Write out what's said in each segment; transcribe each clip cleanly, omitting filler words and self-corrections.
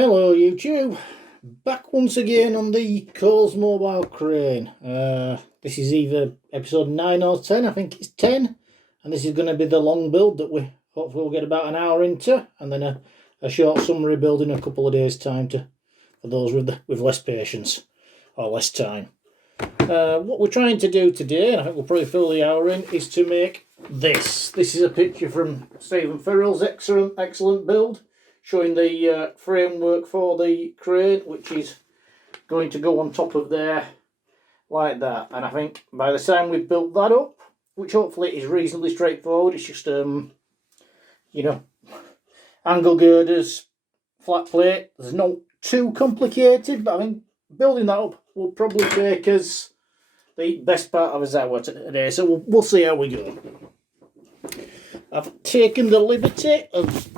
Hello YouTube, back once again on the Coles Mobile Crane. This is either episode 9 or 10, I think it's 10, and this is going to be the long build that we hopefully will get about an hour into, and then a short summary build in a couple of days time for those with less patience or less time. What we're trying to do today, and I think we'll probably fill the hour in, is to make this. This is a picture from Stephen Farrell's excellent build, showing the framework for the crane, which is going to go on top of there like that. And I think by the time we've built that up, which hopefully is reasonably straightforward, it's just you know, angle girders, flat plate. There's not too complicated, but I think building that up will probably take us the best part of an hour today, so we'll see how we go. I've taken the liberty of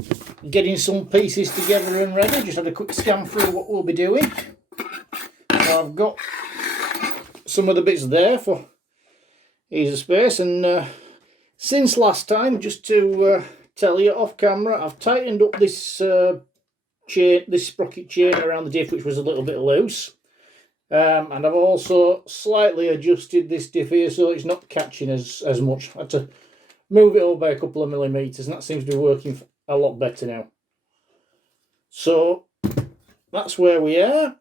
getting some pieces together and ready. Just had a quick scan through what we'll be doing. So I've got some of the bits there for ease of space, and since last time, just to tell you off camera, I've tightened up this chain, this sprocket chain around the diff, which was a little bit loose, and I've also slightly adjusted this diff here so it's not catching as much. I had to move it over by a couple of millimeters, and that seems to be working a lot better now. So that's where we are,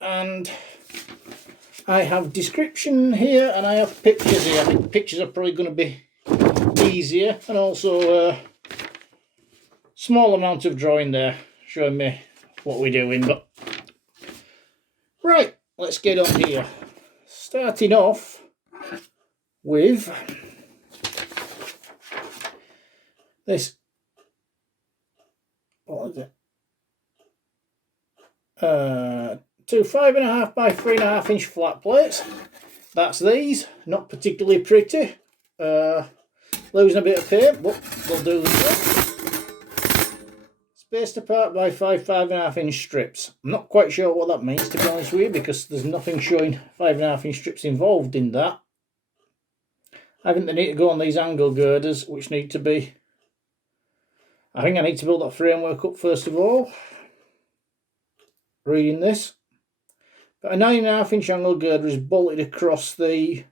and I have description here and I have pictures here. I think pictures are probably going to be easier, and also a small amount of drawing there showing me what we're doing. But right, let's get on here. Starting off with this. What is it? 2 5.5 by 3.5 inch flat plates. That's these. Not particularly pretty. Losing a bit of paint, but they'll do the job. Spaced apart by 5.5 inch strips. I'm not quite sure what that means, to be honest with you, because there's nothing showing 5.5 inch strips involved in that. I think they need to go on these angle girders, which need to be... I think I need to build that framework up first of all. Reading this. But a 9.5 inch angle girder is bolted across the...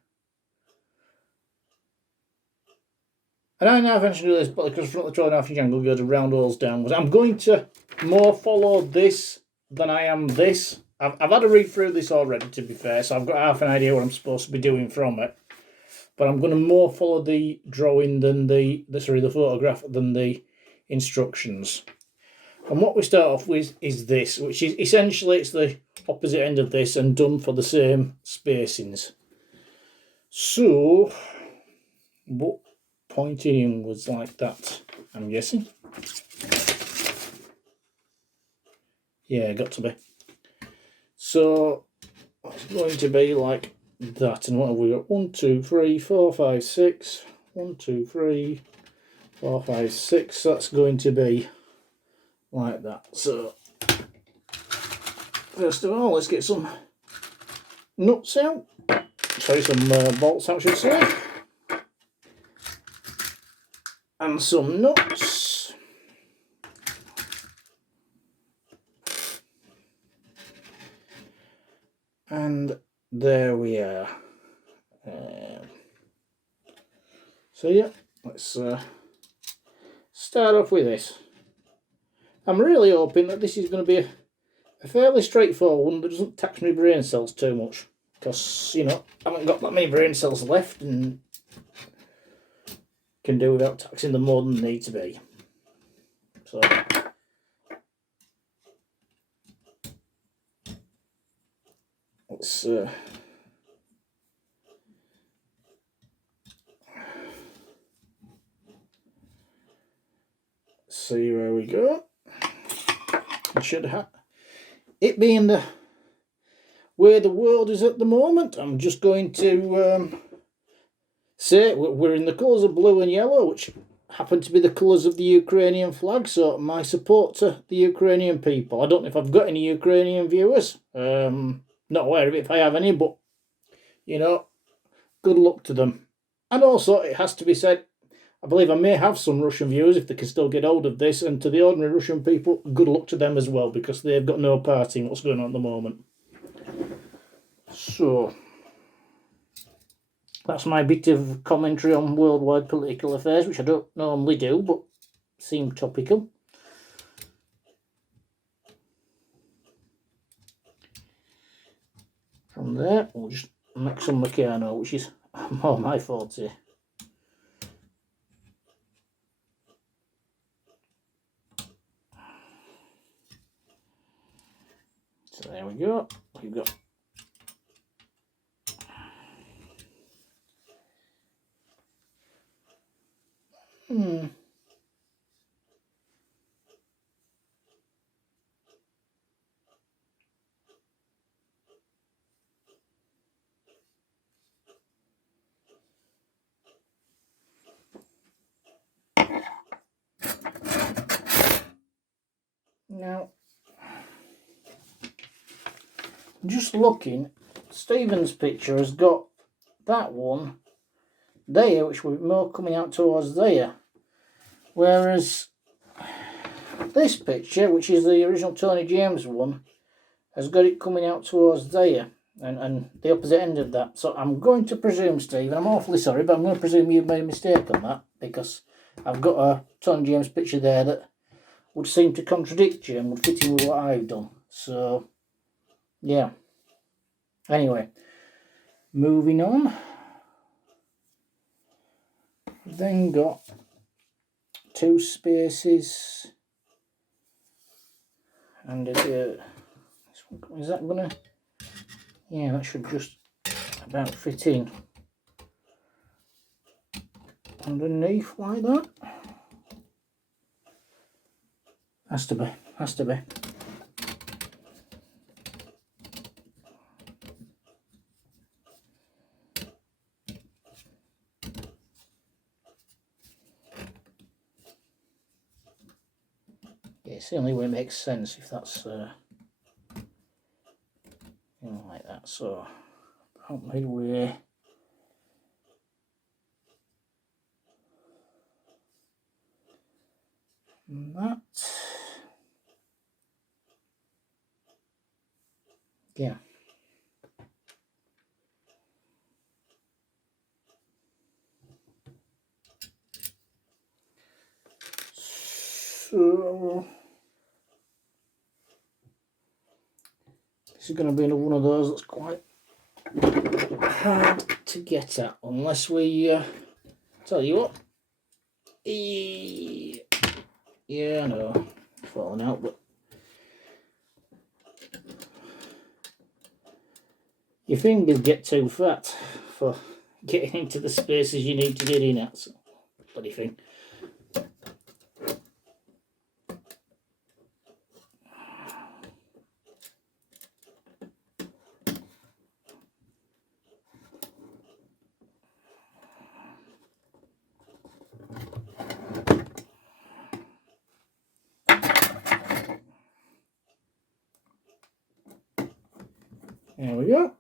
A 9.5 inch girder is bolted across the front of the 12.5 inch angle girder, round holes downwards. I'm going to more follow this than I am this. I've had a read through this already, to be fair, so I've got half an idea what I'm supposed to be doing from it. But I'm going to more follow the drawing than the photograph than the instructions. And what we start off with is this, which is essentially it's the opposite end of this and done for the same spacings. So what pointing inwards like that, I'm guessing. Yeah, got to be. So it's going to be like that. And what have we got? 1 2 3 4 5 6. 1 2 3 4 5 6. That's going to be like that. So first of all, let's get some nuts out. Sorry, some bolts out, I should say. And some nuts. And there we are. So yeah, let's start off with this. I'm really hoping that this is going to be a fairly straightforward one that doesn't tax my brain cells too much, because, you know, I haven't got that many brain cells left and can do without taxing them more than they need to be. So let's see where we go. I should have it being the way the world is at the moment. I'm just going to say we're in the colours of blue and yellow, which happen to be the colours of the Ukrainian flag. So my support to the Ukrainian people. I don't know if I've got any Ukrainian viewers. Not aware of it if I have any, but you know, good luck to them. And also, it has to be said, I believe I may have some Russian viewers if they can still get hold of this, and to the ordinary Russian people, good luck to them as well, because they've got no part in what's going on at the moment. So, that's my bit of commentary on worldwide political affairs, which I don't normally do, but seem topical. From there, we'll just make some Meccano, which is more my forte. So there we go. We've got now, just looking, Stephen's picture has got that one there, which will be more coming out towards there, whereas this picture, which is the original Tony James one, has got it coming out towards there, and the opposite end of that. So I'm going to presume, Stephen, I'm awfully sorry, but I'm going to presume you've made a mistake on that, because I've got a Tony James picture there that would seem to contradict you and would fit in with what I've done. So, yeah. Anyway, moving on. Then got 2 spaces. And is that gonna? Yeah, that should just about fit in underneath like that. Has to be. Yeah, it's the only way it makes sense if that's like that. So about midway. And that. Yeah. So this is going to be another one of those that's quite hard to get at, unless we tell you what. Yeah, I know, falling out, but your fingers get too fat for getting into the spaces you need to get in at. So, bloody thing. There we go.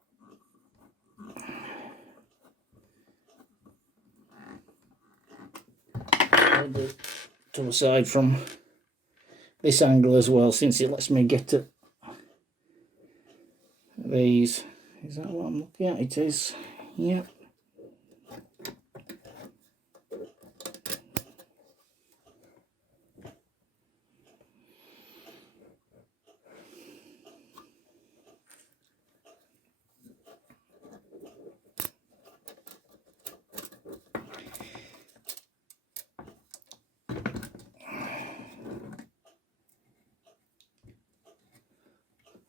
I'll do it to the side from this angle as well, since it lets me get at these. Is that what I'm looking at? It is. Yep.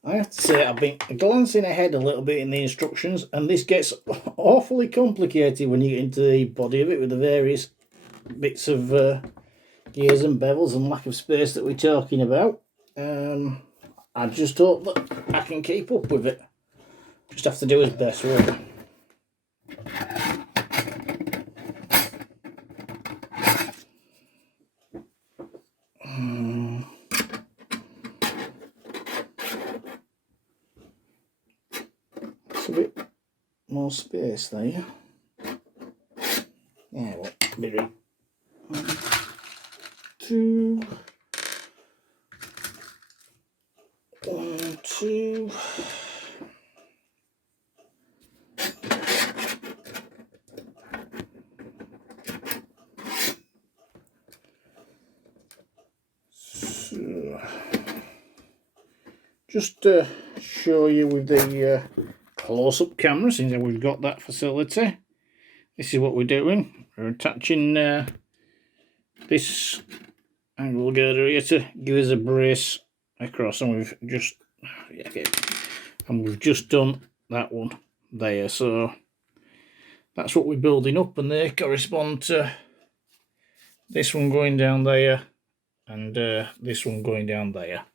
I have to say, I've been glancing ahead a little bit in the instructions, and this gets awfully complicated when you get into the body of it with the various bits of gears and bevels and lack of space that we're talking about. I just hope that I can keep up with it. Just have to do his best, really. It's a bit more space there. Yeah, well, be to just to show you with the close-up camera, since we've got that facility, this is what we're doing. We're attaching this angle girder here to give us a brace across, and we've just done that one there. So that's what we're building up, and they correspond to this one going down there and this one going down there.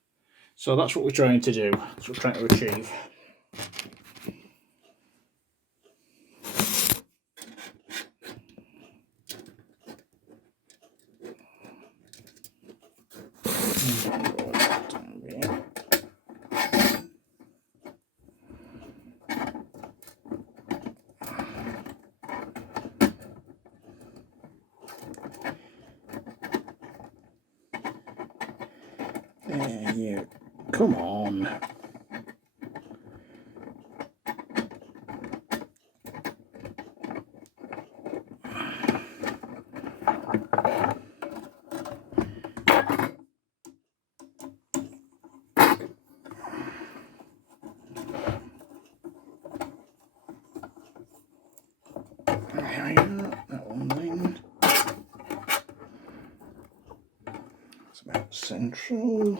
So that's what we're trying to do. That's what we're trying to achieve. There you come on. There we go, that one then. It's about central.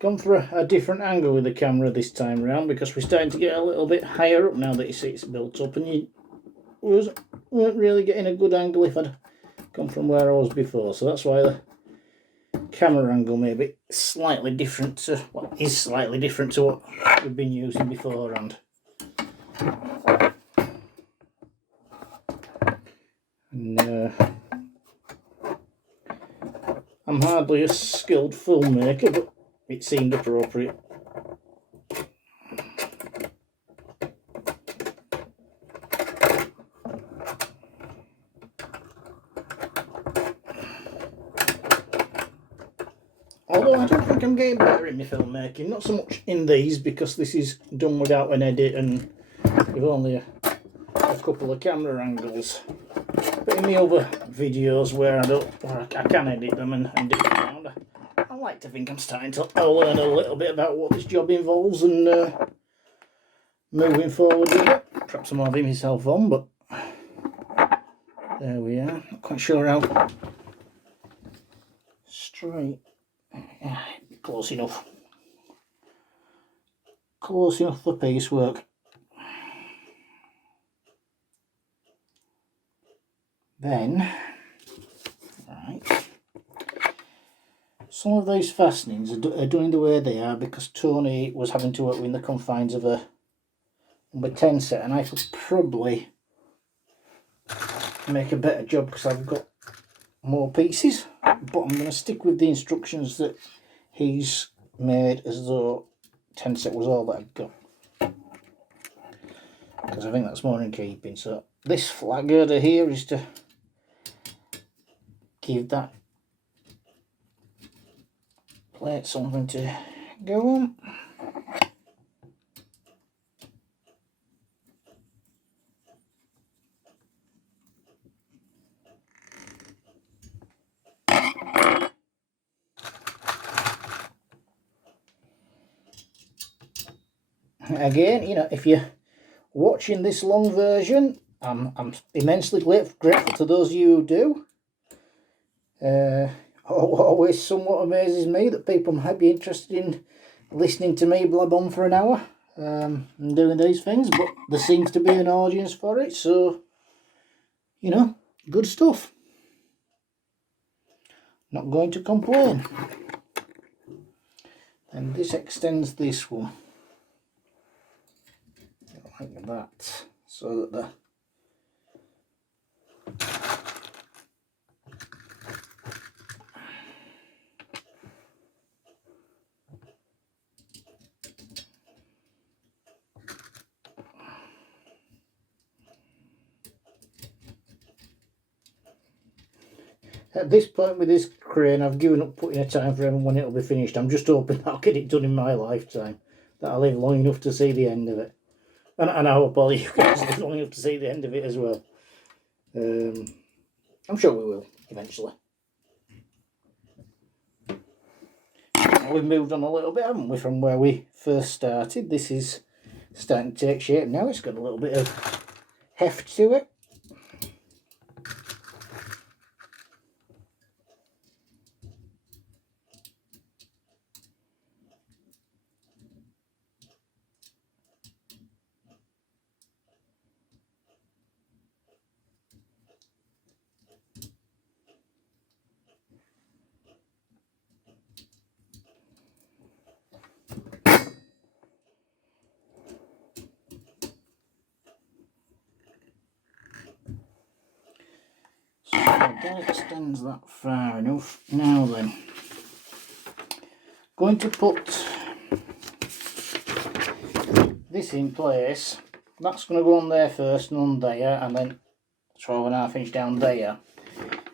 Gone for a different angle with the camera this time around, because we're starting to get a little bit higher up now that you see it's built up, and you weren't really getting a good angle if I'd come from where I was before. So that's why the camera angle may be slightly different to what is slightly different to what we've been using beforehand. And I'm hardly a skilled filmmaker, but it seemed appropriate. Although I don't think I'm getting better in my filmmaking, not so much in these, because this is done without an edit and with only a couple of camera angles. But in the other videos where I can edit them and dip around, I like to think I'm starting to learn a little bit about what this job involves and moving forward with it. Perhaps I'm having myself on, but there we are. Not quite sure how straight. Yeah, close enough. Close enough for piecework. Then, right, some of those fastenings are doing the way they are because Tony was having to work within the confines of a number 10 set, and I could probably make a better job because I've got more pieces, but I'm going to stick with the instructions that he's made as though 10 set was all that I've got, because I think that's more in keeping. So this flat girder here is to give that plate something to go on. Again, you know, if you're watching this long version, I'm immensely grateful to those of you who do. Always somewhat amazes me that people might be interested in listening to me blab on for an hour and doing these things, but there seems to be an audience for it, so, you know, good stuff. Not going to complain. And this extends this one like that, so that the At this point with this crane, I've given up putting a time frame on when it'll be finished. I'm just hoping I'll get it done in my lifetime, that I'll live long enough to see the end of it. And I hope all you guys live long enough to see the end of it as well. I'm sure we will, eventually. We've moved on a little bit, haven't we, from where we first started. This is starting to take shape now. It's got a little bit of heft to it. So that extends that far enough. Now then, going to put this in place. That's going to go on there first and on there, and then 12.5 inch down there.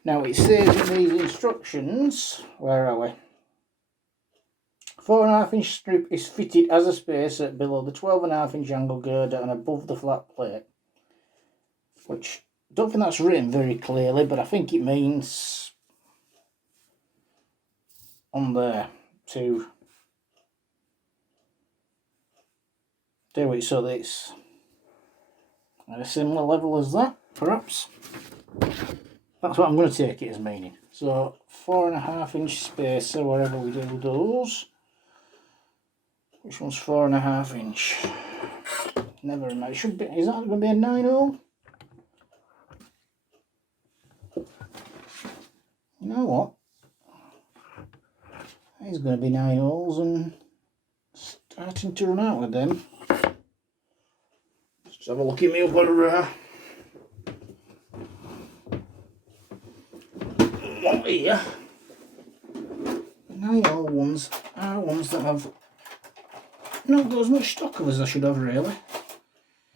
Now it says in these instructions, where are we? 4.5 inch strip is fitted as a spacer below the 12.5 inch angle girder and above the flat plate. Which, I don't think that's written very clearly, but I think it means on there to do it so that it's at a similar level as that, perhaps. That's what I'm going to take it as meaning. So 4.5 inch spacer wherever we do those. Which one's 4.5 inch? Never mind. It should be. Is that going to be a 9-hole? You know what? It's going to be 9 holes and starting to run out with them. Let's have a look at me up on one here. 9 hole ones are ones that have not got as much stock of as I should have, really.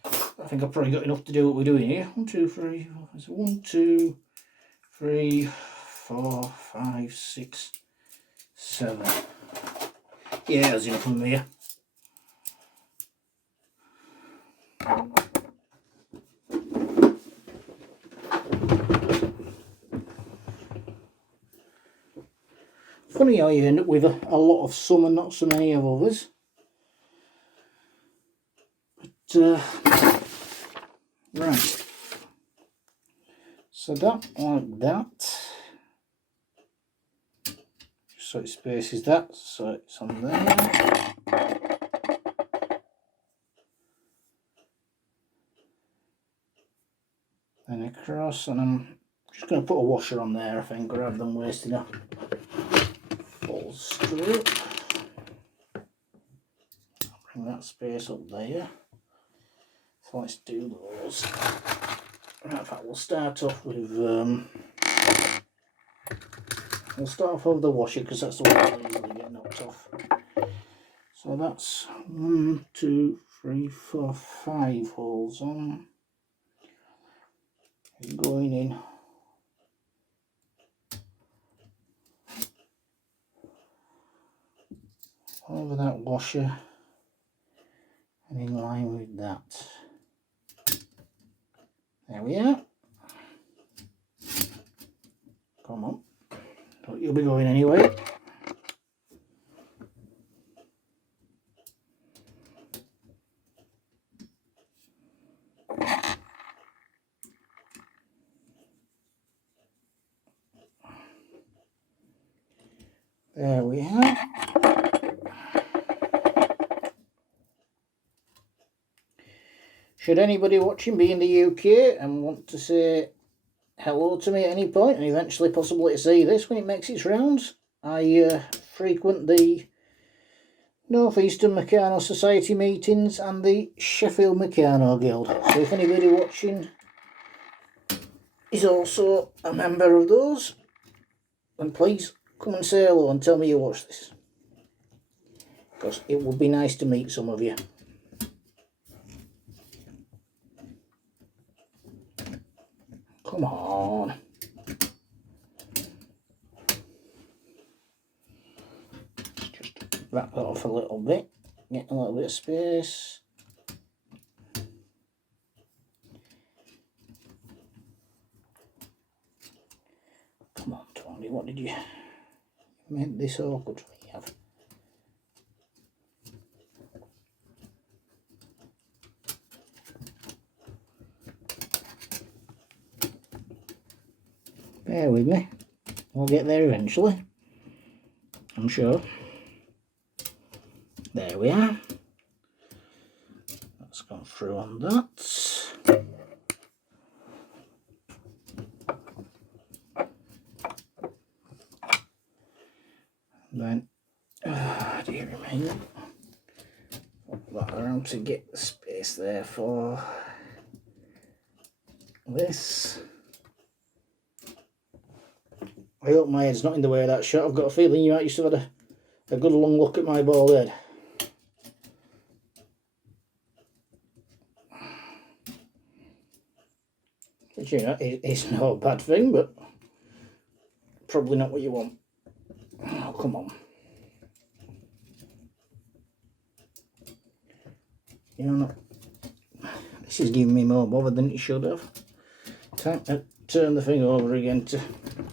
I think I've probably got enough to do what we're doing here. 1, 2, 3, 4, so 1, 2, 3, 4, 5, 6, 7. Yeah, there's enough of them here. Funny how you end up with a lot of some and not so many of others. But, right. So that like that. So it spaces that, so it's on there. Then across, and I'm just going to put a washer on there, I think, rather than wasting a full strip. Bring that space up there. So let's do those. Right, in fact, we'll start off with we'll start off with the washer because that's the one that easily get knocked off. So that's 1, 2, 3, 4, 5 holes on. Going in over that washer and in line with that. There we are. Come on. Thought you'll be going anyway. There we are. Should anybody watching be in the UK and want to say hello to me at any point and eventually possibly see this when it makes its rounds, I frequent the North Eastern Meccano Society meetings and the Sheffield Meccano Guild. So if anybody watching is also a member of those, then please come and say hello and tell me you watch this. Because it would be nice to meet some of you. Come on. wrap that off a little bit, get a little bit of space. Come on, Tony, what did you make this awkward for me, have? Bear with me, we'll get there eventually, I'm sure. There we are. That's gone through on that. And then, dear me, put that around to get the space there for this. I hope my head's not in the way of that shot. I've got a feeling you might used to have had a good long look at my bald head. Which, you know, it's no bad thing, but probably not what you want. Oh, come on. You know, this is giving me more bother than it should have. Time to turn the thing over again to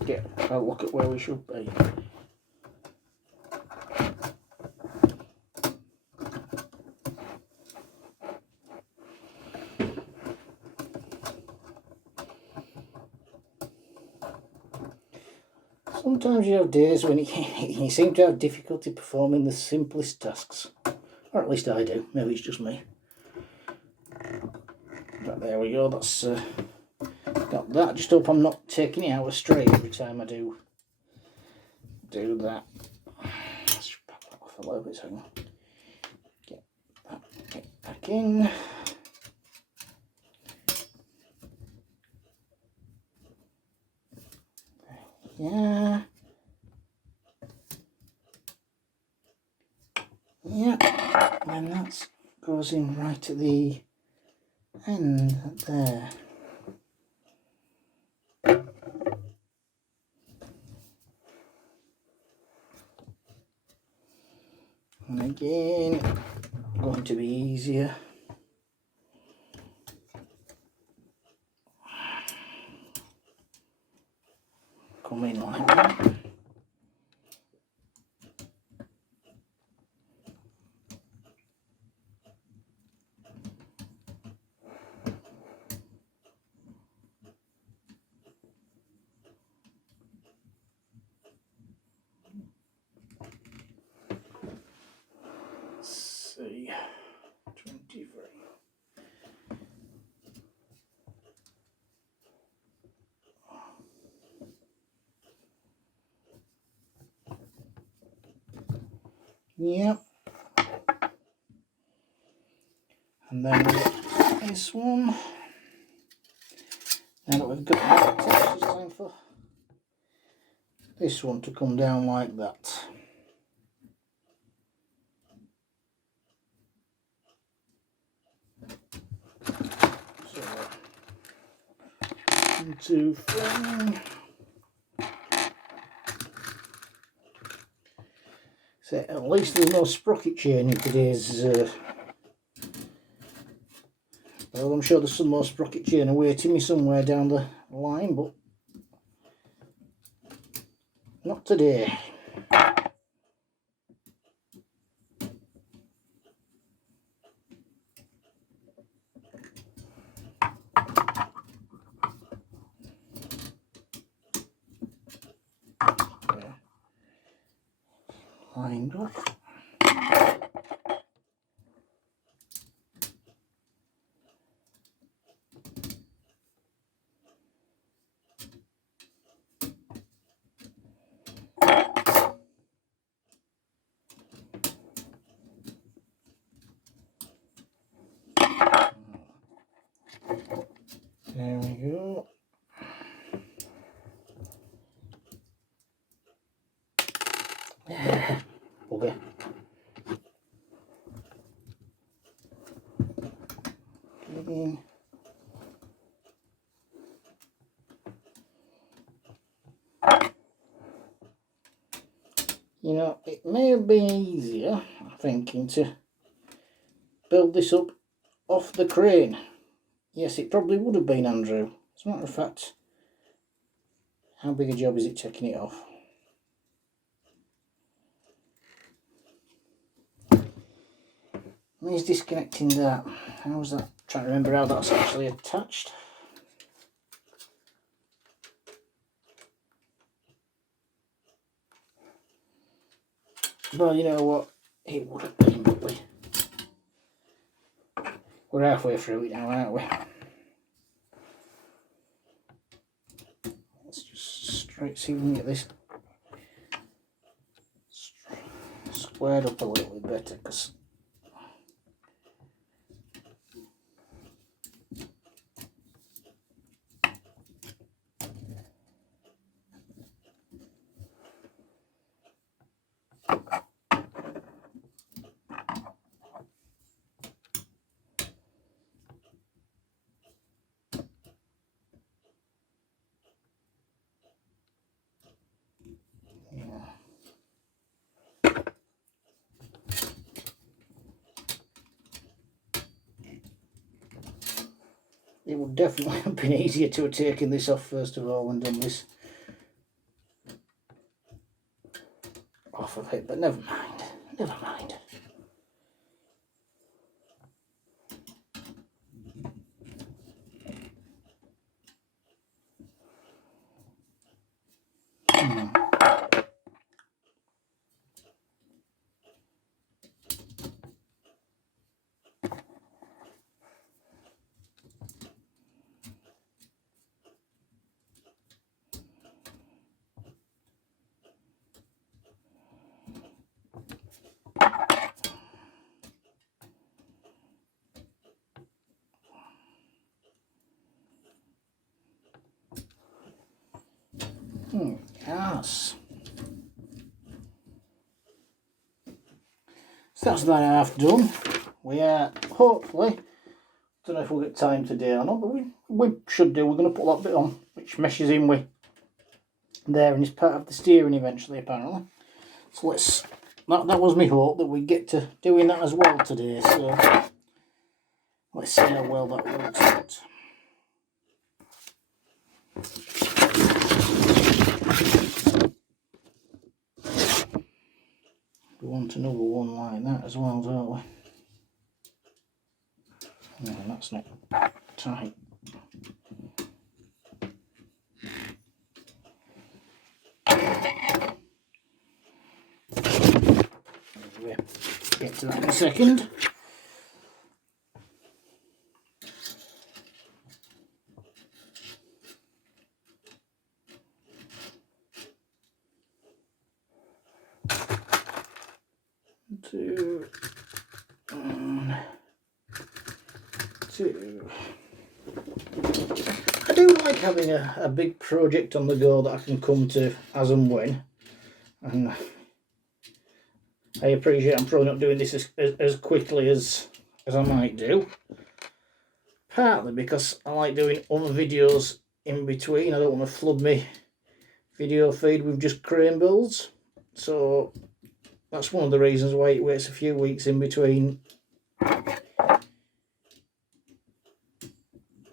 get a look at where we should be. Sometimes you have days when you seem to have difficulty performing the simplest tasks. Or at least I do. Maybe it's just me. But there we go. That's got that. Just hope I'm not taking it out straight every time I do that. Let's just pop that off a little bit so I can get back in. Yeah. Yeah. And that goes in right at the end there. And again, going to be easier. Come in like that. See, 23. Yep. And then this one. Now that we've got that, it's time for this one to come down like that. So, 1, 2, 3. So at least there's no sprocket chain in today's. Well, I'm sure there's some more sprocket chain awaiting me somewhere down the line, but not today. Lined up. There we go. Okay. You know, it may have been easier, I'm thinking, to build this up off the crane. Yes, it probably would have been, Andrew. As a matter of fact, how big a job is it taking it off? He's disconnecting that. How's that? Trying to remember how that's actually attached. Well, you know what? It would have been, but we're halfway through it now, aren't we? Let's just straight see if we can get this squared up a little bit better, because it would definitely have been easier to have taken this off first of all and done this off of it, but never mind, never mind. Yes. So that's about half done. We are hopefully, don't know if we'll get time today or not, but we should do. We're going to put that bit on, which meshes in with there and is part of the steering eventually, apparently. So that was my hope, that we get to doing that as well today. So let's see how well that works out. We want another one like that as well, don't we? No, that's not tight. Anyway, get to that in a second. Two. I do like having a big project on the go that I can come to as and when, and I appreciate I'm probably not doing this as quickly as I might do, partly because I like doing other videos in between. I don't want to flood my video feed with just crane builds, so that's one of the reasons why it waits a few weeks in between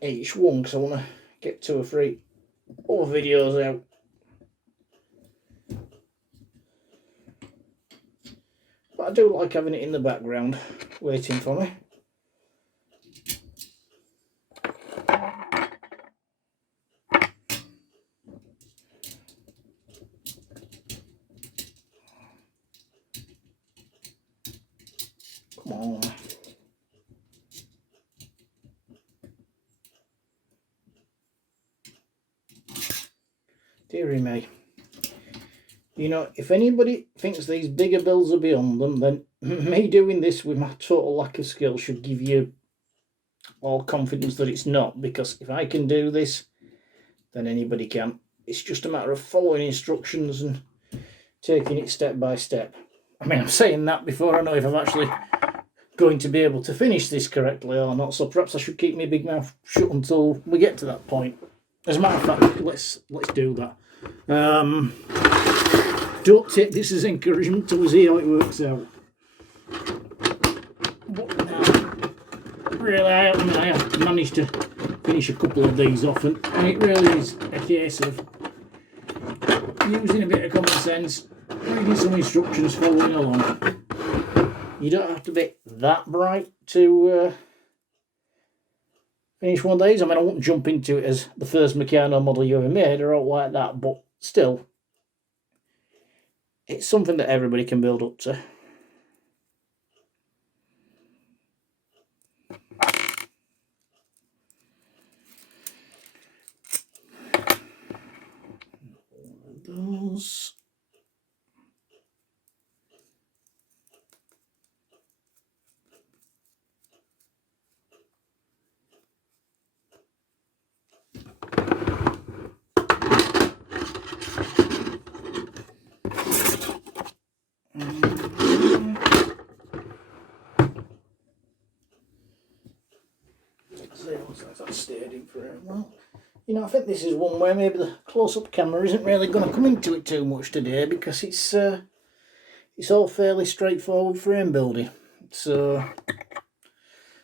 each one, because I want to get 2 or 3 other videos out. But I do like having it in the background waiting for me. Come on. Dearie me. You know, if anybody thinks these bigger builds are beyond them, then me doing this with my total lack of skill should give you all confidence that it's not, because if I can do this, then anybody can. It's just a matter of following instructions and taking it step by step. I mean, I'm saying that before I know if I'm actually going to be able to finish this correctly or not, so perhaps I should keep my big mouth shut until we get to that point. As a matter of fact, let's do that. Don't take this as encouragement till we see how it works out. But really, I have managed to finish a couple of these off, and it really is a case of using a bit of common sense, reading some instructions, following along. You don't have to be that bright to finish one of these. I mean, I won't jump into it as the first Meccano model you ever made or all like that, but still, it's something that everybody can build up to. Those. That stayed in for a while. You know, I think this is one where maybe the close-up camera isn't really going to come into it too much today, because it's all fairly straightforward frame building. So,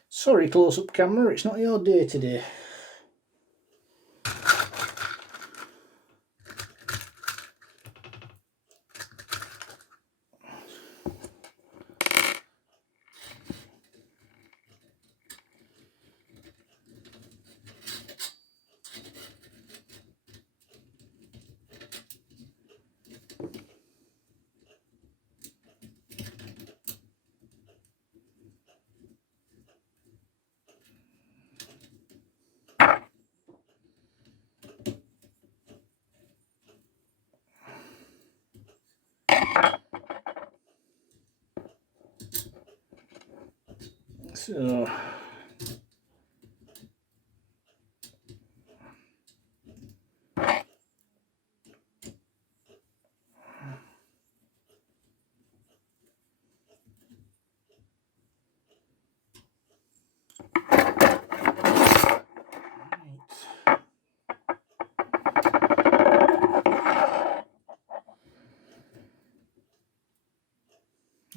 sorry close-up camera, it's not your day today. So,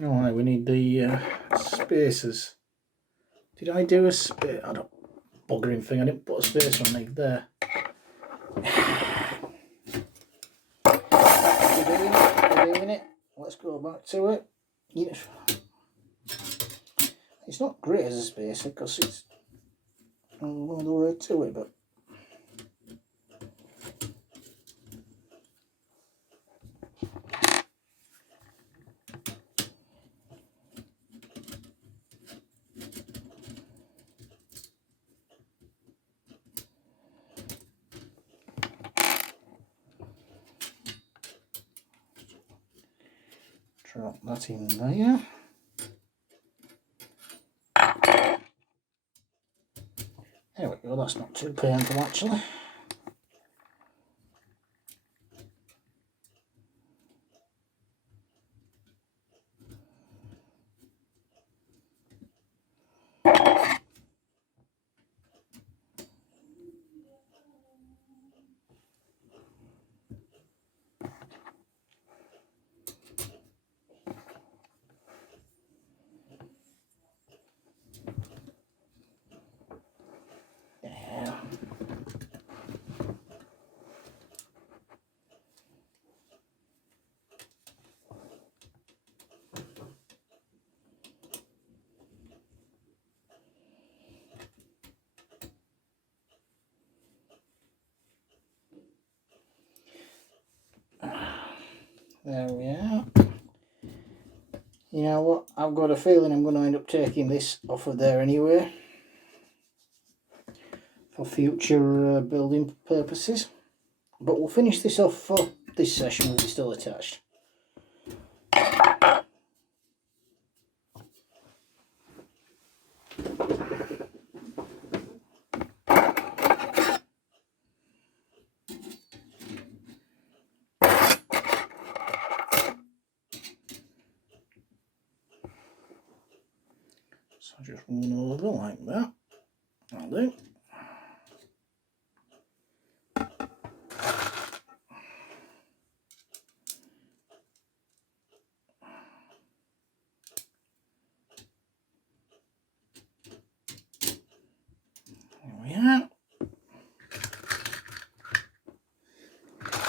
alright, we need the spacers. Did I do a space? I don't buggering thing. I didn't put a space on it there. We're doing it. Let's go back to it. It's not great as a spacer because it's all the way to it, but drop that in there. There we go, that's not too painful actually. There we are. You know what, I've got a feeling I'm going to end up taking this off of there anyway for future building purposes, but we'll finish this off for this session with it still attached. So just run over like that. That'll do.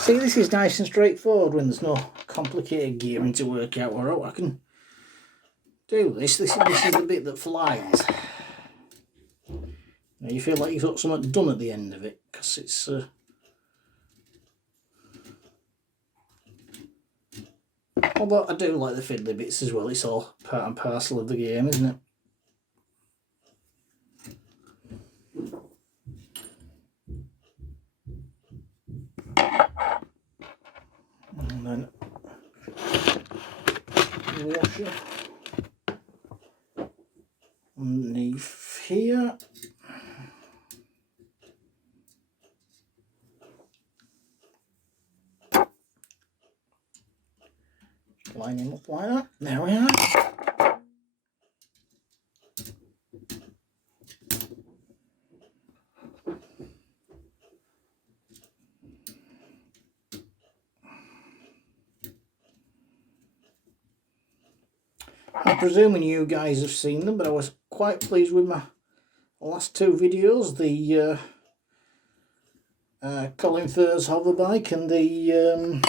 See, this is nice and straightforward when there's no complicated gearing to work out. Or I can do this. This is the bit that flies. Now you feel like you've got something done at the end of it, because it's although I do like the fiddly bits as well. It's all part and parcel of the game, isn't it? And then washer underneath here. Line him up like that. There we are. I'm presuming you guys have seen them, but I was quite pleased with my last two videos, the Colin Furze hoverbike and the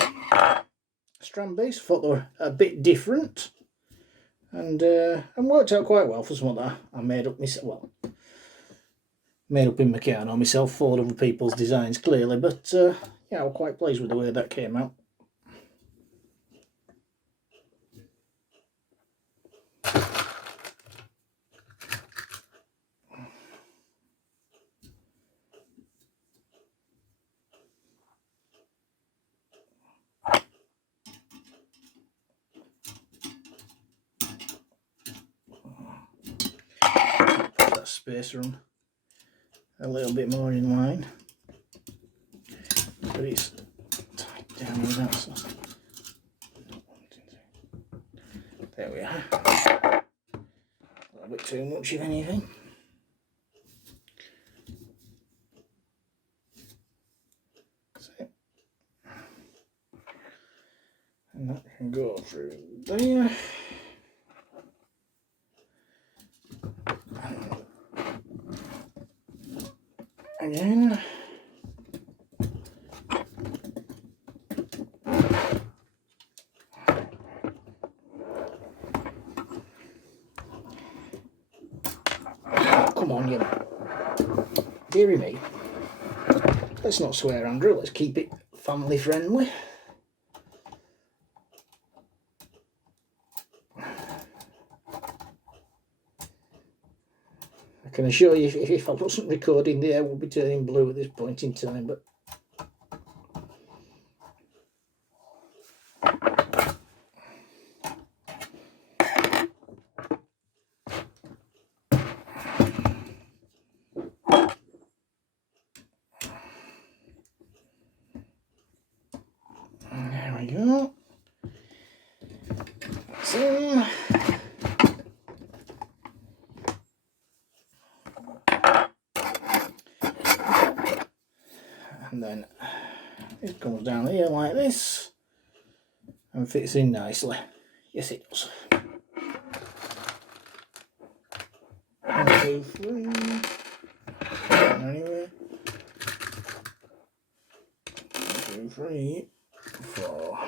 Strand Base. Thought they were a bit different and worked out quite well for something that I made up myself. Well, made up in Meccano myself, followed other people's designs clearly, but yeah, I was quite pleased with the way that came out. Put that spacer on a little bit more in line, but it's tight down with that. So there we are. A little bit too much, if anything. And that can go through there. Again. Come on, you. Dearie me. Let's not swear, Andrew. Let's keep it family friendly. I can assure you, if I wasn't recording, the air would be turning blue at this point in time, but there we go. That's in. And then it comes down here like this and fits in nicely. Yes, it does. 1, 2, 3. Anyway. 1, 2, 3, 4.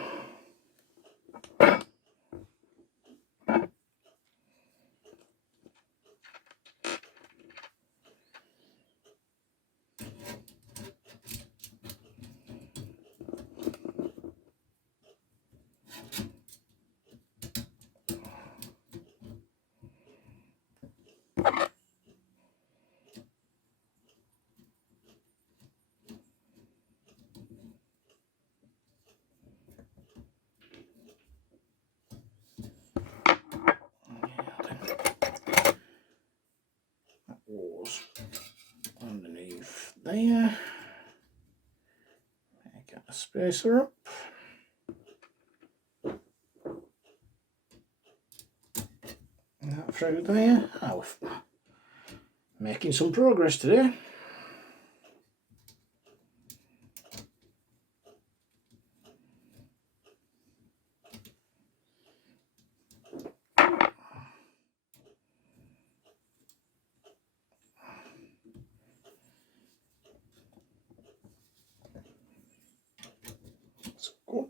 Underneath there, make a spacer up. And that through there. Oh, making some progress today. Good.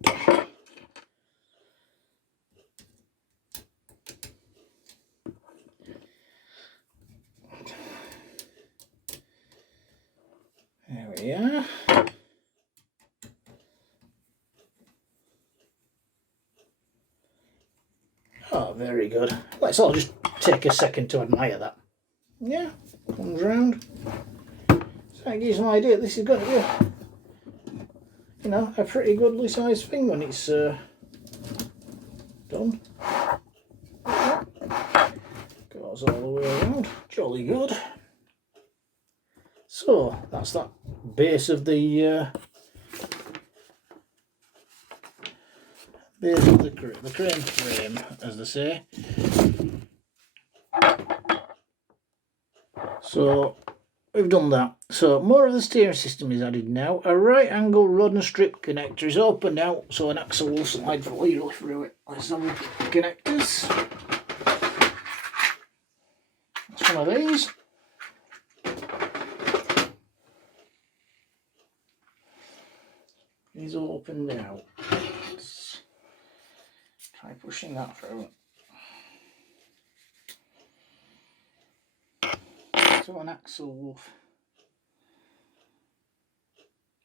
There we are. Oh, very good. Let's all just take a second to admire that. Yeah, comes round. So that gives you an idea. This is going to be, you know, a pretty goodly sized thing when it's done. Goes all the way around. Jolly good. So that's that base of the crane frame, as they say. So we've done that. So more of the steering system is added now. A right angle rod and strip connector is open now, so an axle will slide freely through it. Let's have a look at the connectors. That's one of these. He's open now. Let's try pushing that through. So an axle will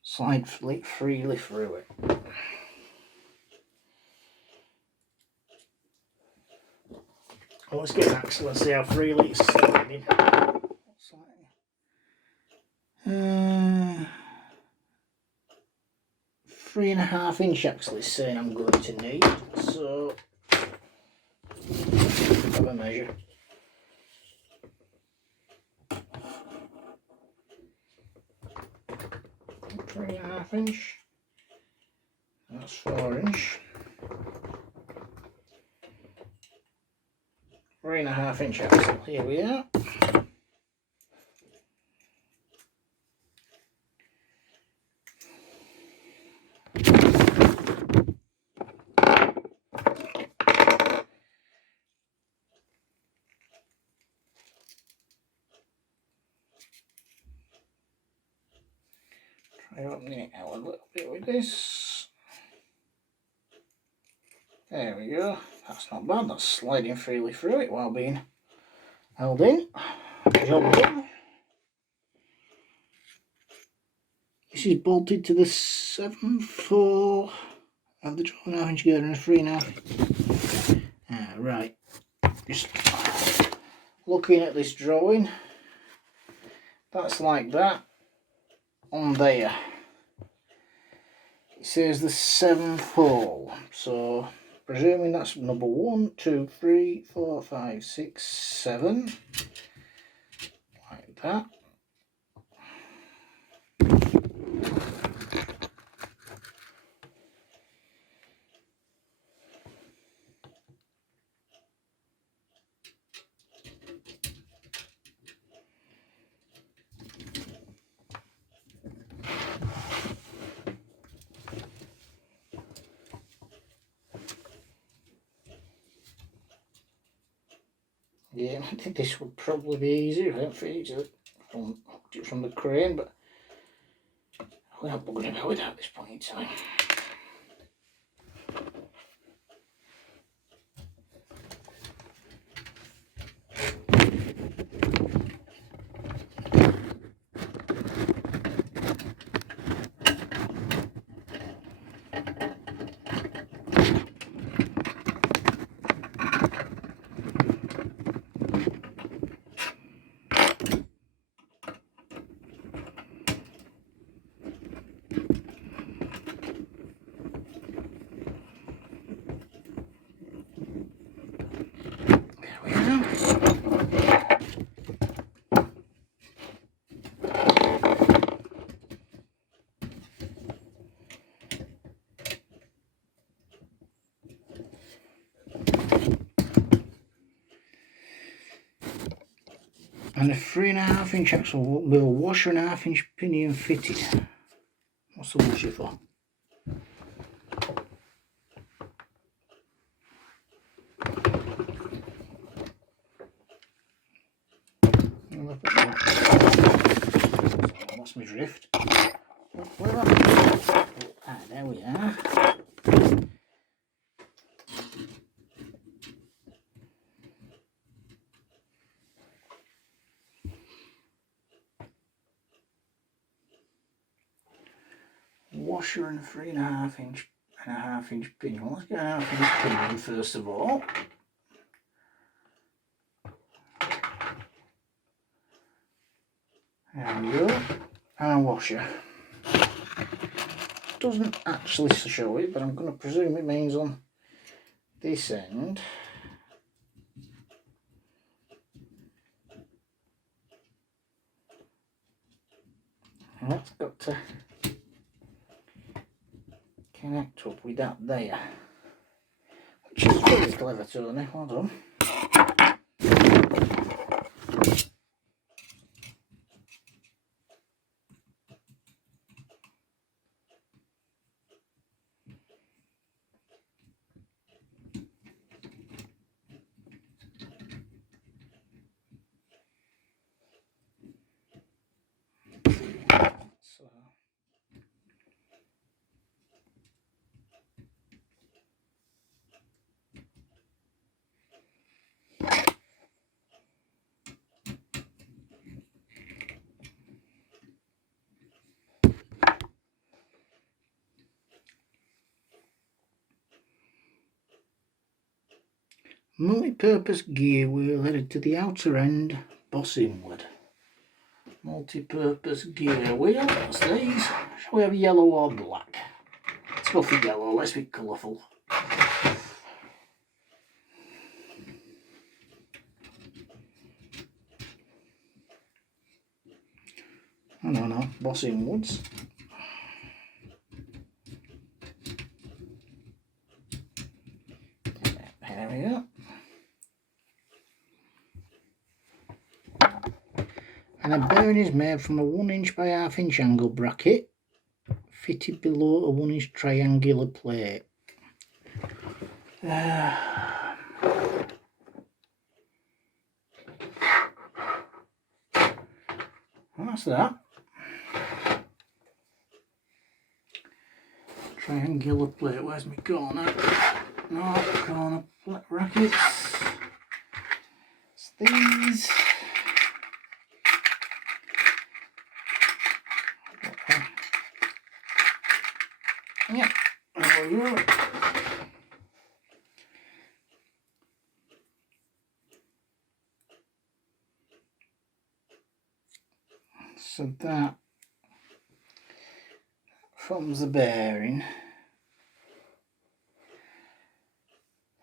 slide freely through it. Well, let's get an axle and see how freely it's sliding. 3.5 inch axle is saying I'm going to need, so have a measure. 3.5 inch. That's 4 inch. 3.5 inch axle. Here we are. Try opening it out a little bit with this. There we go. That's not bad. That's sliding freely through it while being held in. Job done. This is bolted to the 7/4 of the 12.5 inch girder and a 3.5. Right. Just looking at this drawing, that's like that. On there it says the 7/4, so presuming that's number 1, 2, 3, 4, 5, 6, 7, like that. Yeah, I think this would probably be easier if I didn't fit it from the crane, but we're not bugging about with that at this point in time. And a 3.5 inch axle with a washer and a 1/2 inch pinion fitted. What's the washer for? I lost my drift. There we are. washer and a 3.5 inch pinion. Let's get an 1/2 inch pinion first of all. There we go. And a washer. Doesn't actually show it, but I'm going to presume it means on this end. And that's got to connect up with that there, which is very clever, Tony. Well done. So. Multi-purpose gear wheel headed to the outer end, boss inward. Multi-purpose gear wheel, what's these? Shall we have yellow or black? Let's go for yellow, let's be colourful. No, boss inwards. There we go. And a bearing is made from a 1" by 1/2 inch angle bracket fitted below a 1" triangular plate. That's that. Triangular plate, where's my corner? No, corner plate brackets. It's these. Yep, there we go. So that forms the bearing.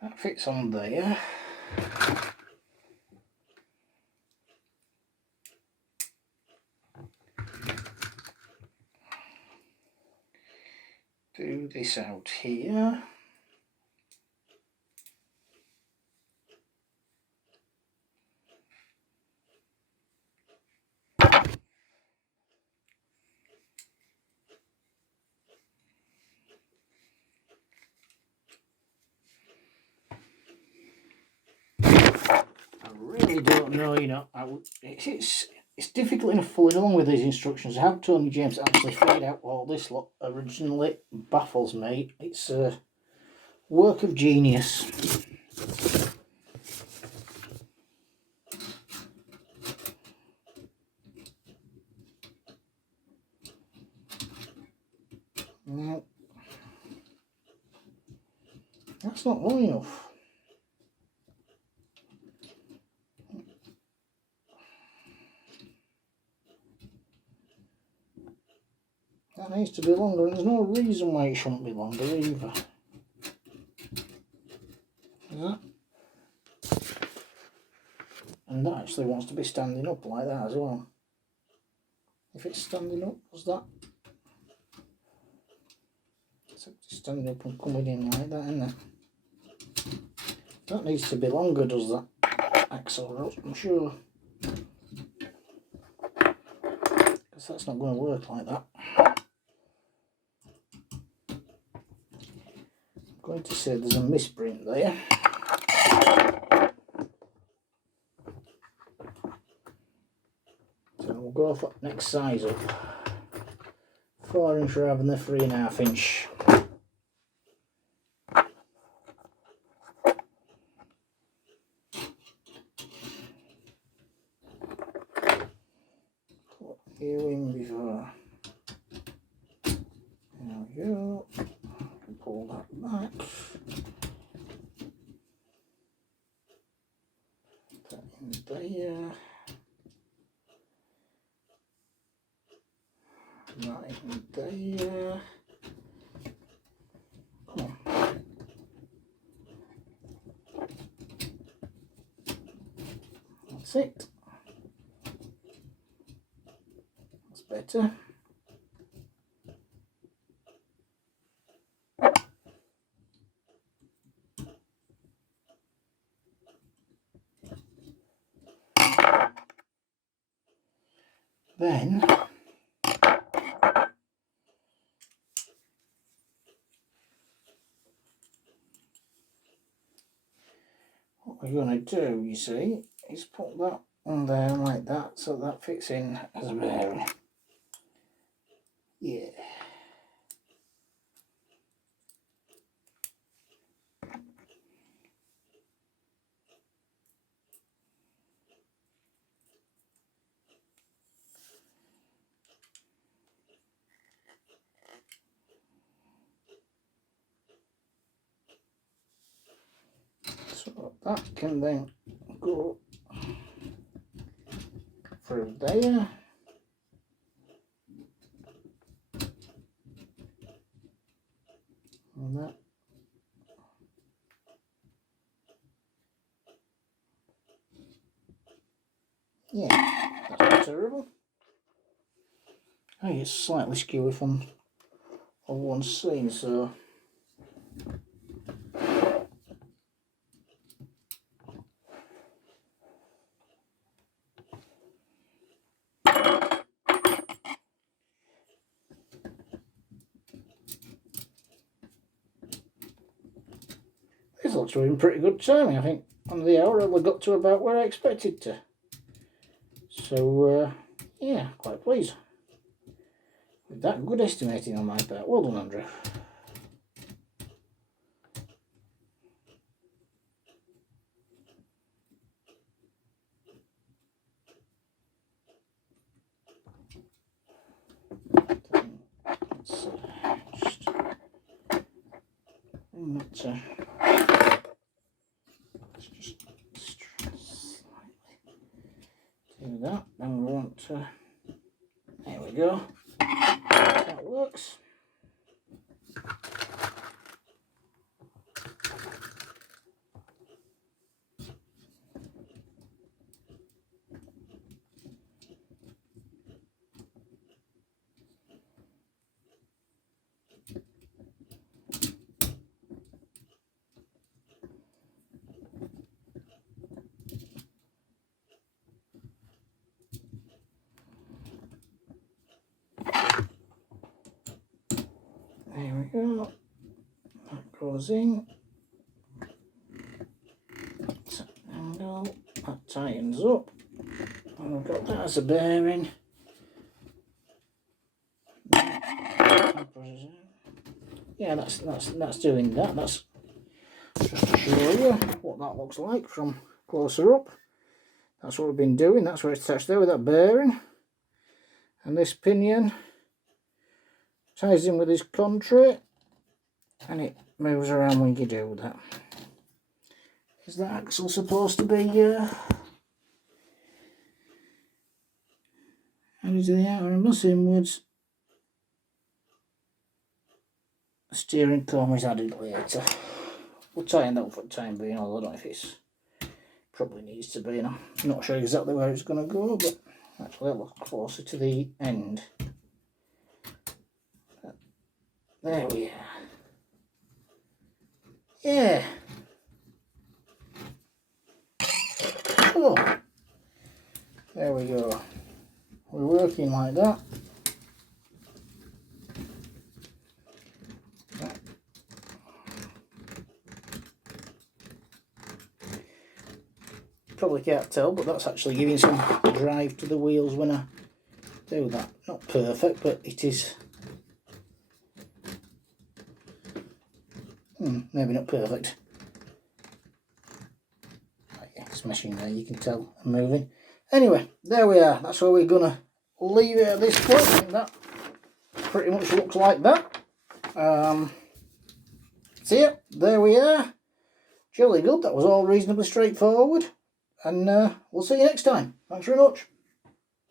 That fits on there. Do this out here. I really don't know, you know, it's difficult enough following along with these instructions. How Tony James actually figured out all this lot originally baffles me. It's a work of genius. No, that's not long enough. That needs to be longer, and there's no reason why it shouldn't be longer either. Is that? And that actually wants to be standing up like that as well. If it's standing up, does that? It's standing up and coming in like that, isn't it? That needs to be longer, does that? Axle rod, I'm sure. Because that's not going to work like that. I'm going to say there's a misprint there. So we'll go for next size up. 4" rather than the 3.5 inch. Put you in before. There we go. Pull that back. Put that in there. That in there. Come on. That's it. That's better. Then what we're going to do, you see, is put that on there like that so that fits in as a bearing. Yeah. So that can then go through there. And that. Yeah, that's not terrible. I get slightly skewy from on one scene, so this looks to be in pretty good timing. I think on the hour I got to about where I expected to. So yeah, quite pleased with that. Good estimating on my part. Well done, Andrew. Let's just slightly do that. Then we want to. There we go. That works. There we go. That goes in. Angle. That tightens up. And we've got that as a bearing. Yeah, that's doing that. That's just to show you what that looks like from closer up. That's what we've been doing. That's where it's attached there with that bearing. And this pinion ties in with this contrary, and it moves around when you do that. Is that axle supposed to be headed to the outer and bus inwards? The steering column is added later. We'll tighten that up for the time being, although I don't know if it's probably needs to be, and I'm not sure exactly where it's going to go, but actually a little closer to the end. There we are. Yeah. Oh. There we go. We're working like that. Probably can't tell, but that's actually giving some drive to the wheels when I do that. Not perfect, but it is. Maybe not perfect. It's meshing there, you can tell I'm moving. Anyway, there we are. That's where we're gonna leave it at this point. I think that pretty much looks like that. So yeah, there we are. Jolly good. That was all reasonably straightforward. And we'll see you next time. Thanks very much.